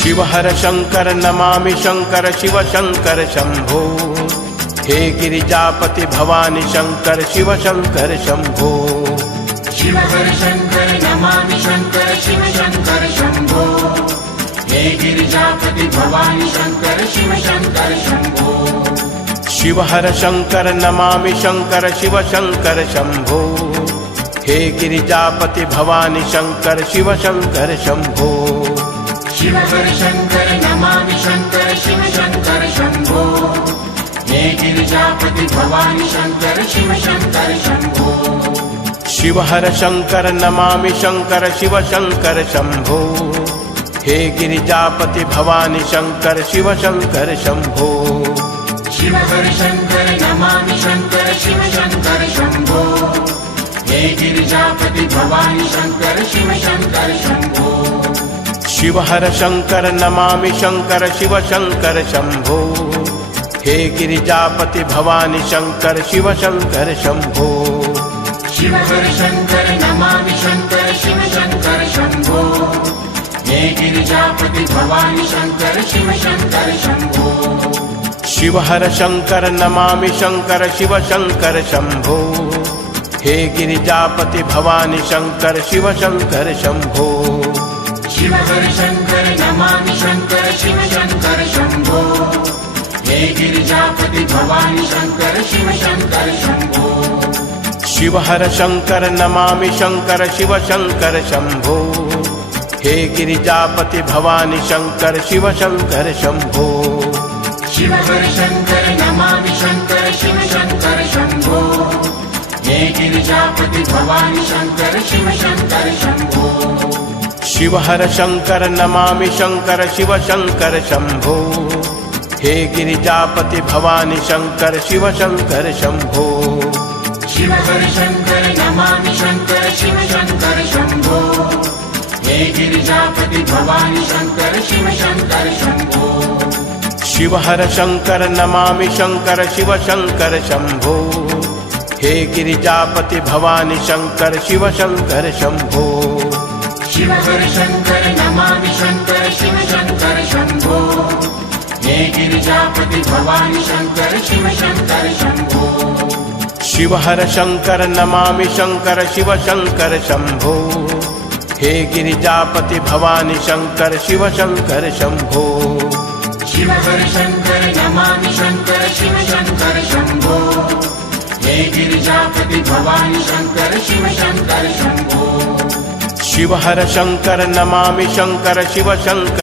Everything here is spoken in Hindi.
शिव हर शंकर नमामि शंकर शिव शंकर शंभो। हे गिरिजापति भवानी शंकर शिव शंकर शंभो। शिव हर शंकर नमामि शंकर शिव शंकर शंभो। हे गिरिजापति भवानी शंकर शिव शंकर शंभो। शिव हर शंकर नमामि शंकर शिव शंकर शंभो। हे गिरिजापति भवानी शंकर शिव शंकर शंभो। शिव हर शंकर नमामि शंकर शिव शंकर शंभो। हे गिरिजापति भवानी शंकर शिव शंकर शंभो। शिव हर शंकर नमामि शंकर शिव शंकर शंभो। हे गिरिजापति भवानी शंकर शिव शंकर शंभो। शिव हर शंकर नमामि शंकर शिव शंकर शंभो। हे गिरिजापति भवानी शंकर शिव शंकर शंभो। शिव हर शंकर नमामि शंकर शिव शंकर शंभो। हे गिरिजापति भवानी शंकर शिव शंकर शंभो। शिव हर शंकर नमामि शंकर शिव शंकर शंभो। हे गिरिजापति भवानी शंकर शिव शंकर शंभो। शिव हर शंकर नमामि शंकर शिव शंकर शंभो। हे गिरिजापति भवानी शंकर शिव शंकर शंभो। शिव हर शंकर नमामि शंकर शिव शंकर शंभो। हे गिरिजापति भवानी शंकर शिव शंकर शंभो। शिव हर शंकर नमामि शंकर शिव शंकर शंभो। हे गिरिजापति भवानी शंकर शिव शंकर शंभो। शिव हर शंकर नमामि शंकर शिव शंकर शंभो। हे गिरिजापति भवानी शंकर शिव शंकर शंभो। शिव हर शंकर नमामि शंकर शिव शंकर शंभो। हे गिरिजापति भवानी शंकर शिव शंकर शंभो। शिव हर शंकर नमामि शंकर शिव शंकर शंभो। हे गिरिजापति भवानी शंकर शिव शंकर शंभो। शिव हर शंकर नमामि शंकर शिव शंकर शंभो। हे गिरिजापति भवानी शंकर शिव शंकर शंभो। शिव हर शंकर नमामि शंकर शिव शंकर शंभो। हे गिरिजापति भवानी शंकर शिव शंकर शंभो। शिव हर शंकर नमामि शंकर शिव शंकर शंभो। हे गिरिजापति भवानी शंकर शिव शंकर शंभो। शिव हर शंकर नमामि शंकर शिव शंकर शंभो। हे गिरिजापति भवानी शंकर शिव शंकर शंभो। शिव हर शंकर नमामि शंकर शिव शंकर